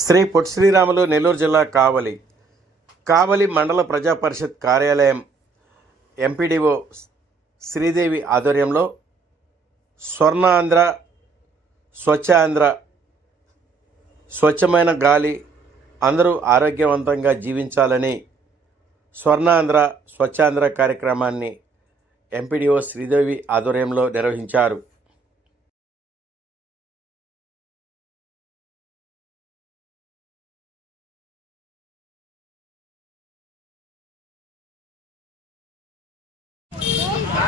శ్రీ పొట్టి శ్రీరాములు నెల్లూరు జిల్లా కావలి. కావలి మండల ప్రజా పరిషత్ కార్యాలయం ఎంపీడీఓ శ్రీదేవి ఆధ్వర్యంలో స్వర్ణాంధ్ర స్వచ్ఛ ఆంధ్ర స్వచ్ఛమైన గాలి అందరూ ఆరోగ్యవంతంగా జీవించాలని స్వర్ణాంధ్ర స్వచ్ఛాంధ్ర కార్యక్రమాన్ని ఎంపీడీఓ శ్రీదేవి ఆధ్వర్యంలో నిర్వహించారు.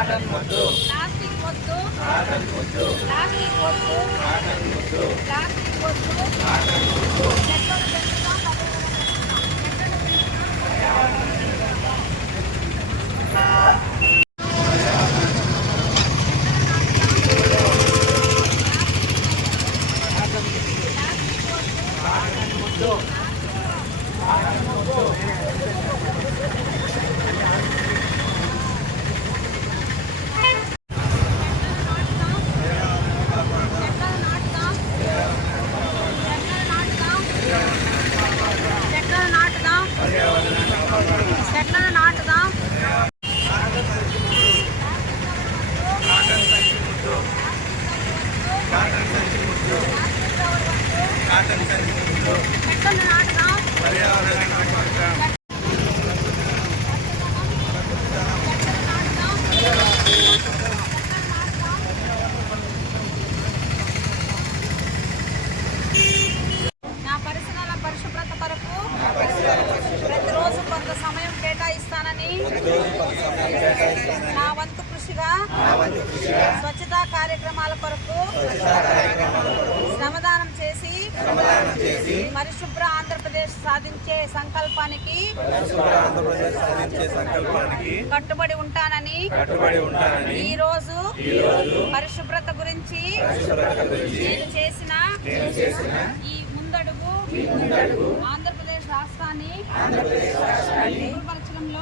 ಪ್ಲಾಸ್ಟಿಕ್ ಮತ್ತು ಪ್ಲಾಸ್ಟಿಕ್ ಒತ್ತು. ಕಾಟನ್ ಒತ್ತು. ಪ್ಲಾಸ್ಟಿಕ್ ಪ್ಲಾಸ್ಟಿಕ್ చెట్లను నాటుదాం. చెట్లను నాటుదాం చెట్లను నాటుదాం చెట్లను నాటుదాం నా పరిసరాల పరిశుభ్రత కొరకు ప్రతిరోజు కొంత సమయం కేటాయిస్తానని నా వంతు కృషిగా స్వచ్ఛతా కార్యక్రమాల కొరకు శ్రమదానం చేసి పరిశుభ్ర ఆంధ్రప్రదేశ్ సాధించే సంకల్పానికి కట్టుబడి ఉంటానని ఈ రోజు పరిశుభ్రత గురించి నేను చేసిన ఈ ముందడుగు ఆంధ్రప్రదేశ్ రాష్ట్రాన్ని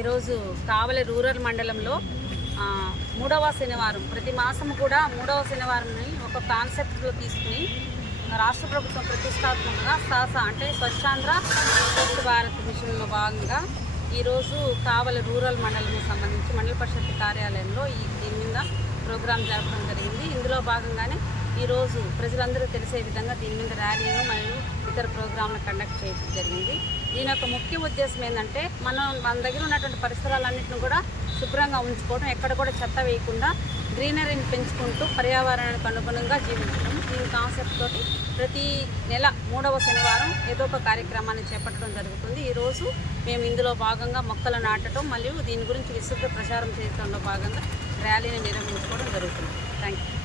ఈరోజు కావలి రూరల్ మండలంలో మూడవ శనివారం ప్రతి మాసం కూడా మూడవ శనివారంని ఒక కాన్సెప్ట్లో తీసుకుని రాష్ట్ర ప్రభుత్వం ప్రతిష్టాత్మకంగా సాస అంటే స్వచ్ఛాంధ్ర స్వచ్ఛ భారత్ మిషన్లో భాగంగా ఈరోజు కావలి రూరల్ మండలం సంబంధించి మండల పరిషత్ కార్యాలయంలో ఈ దీని మీద ప్రోగ్రాం జరపడం జరిగింది. ఇందులో భాగంగానే ఈరోజు ప్రజలందరూ తెలిసే విధంగా దీని మీద ర్యాలీను మరియు ఇతర ప్రోగ్రాంలు కండక్ట్ చేయడం జరిగింది. దీని యొక్క ముఖ్య ఉద్దేశం ఏంటంటే మనం మన దగ్గర ఉన్నటువంటి పరిసరాలన్నింటిని కూడా శుభ్రంగా ఉంచుకోవడం ఎక్కడ కూడా చెత్త వేయకుండా గ్రీనరీని పెంచుకుంటూ పర్యావరణానికి అనుగుణంగా జీవించడం. దీని కాన్సెప్ట్ తోటి ప్రతి నెల మూడవ శనివారం ఏదో ఒక కార్యక్రమాన్ని చేపట్టడం జరుగుతుంది. ఈరోజు మేము ఇందులో భాగంగా మొక్కలు నాటడం మరియు దీని గురించి విస్తృత ప్రచారం చేయడంలో భాగంగా ర్యాలీని నిర్వహించుకోవడం జరుగుతుంది. Thank you